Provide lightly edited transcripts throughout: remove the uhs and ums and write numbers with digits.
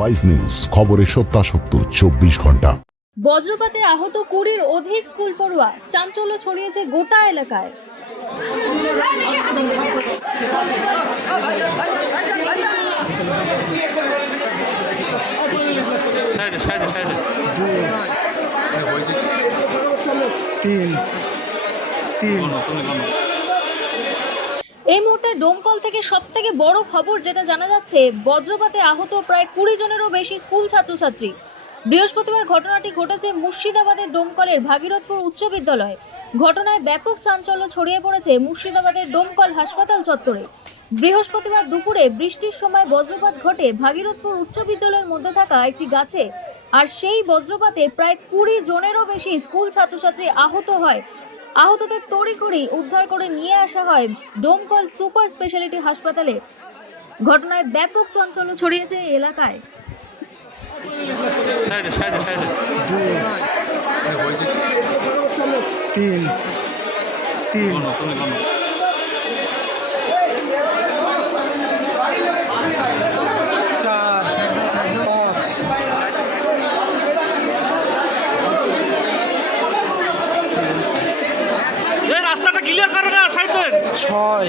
Wise news, খবরের সত্যাসত্য 24 ঘন্টা। বজ্রপাতে আহত 20-র অধিক স্কুল পড়ুয়া, চাঞ্চল্য ছড়িয়েছে গোটা এলাকায়। এই মুহূর্তে ডোমকল থেকে সবথেকে বড় খবর যেটা জানা যাচ্ছে, বজ্রপাতে আহত প্রায় 20 জনেরও বেশি স্কুল ছাত্রছাত্রী। বৃহস্পতিবার ঘটনাটি ঘটেছে মুর্শিদাবাদের ডোমকলের ভাগীরথপুর উচ্চ বিদ্যালয়ে। ঘটনায় ব্যাপক চাঞ্চল্য ছড়িয়ে পড়েছে মুর্শিদাবাদের ডোমকল হাসপাতাল চত্বরে। বৃহস্পতিবার দুপুরে বৃষ্টির সময় বজ্রপাত ঘটে ভাগীরথপুর উচ্চ বিদ্যালয়ের মধ্যে থাকা একটি গাছে, আর সেই বজ্রপাতে প্রায় 20 জনেরও বেশি স্কুল ছাত্রছাত্রী আহত হয়। আহতদের তড়িঘড়ি উদ্ধার করে নিয়ে আসা হয় ডোমকল সুপার স্পেশালিটি হাসপাতালে। ঘটনায় ব্যাপক চাঞ্চল্য ছড়িয়েছে এলাকায়। রাস্তাটা ক্লিয়ার করে না, সাইডের 6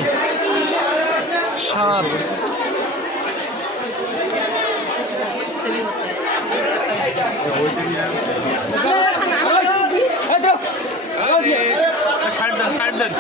7 সাইড দেন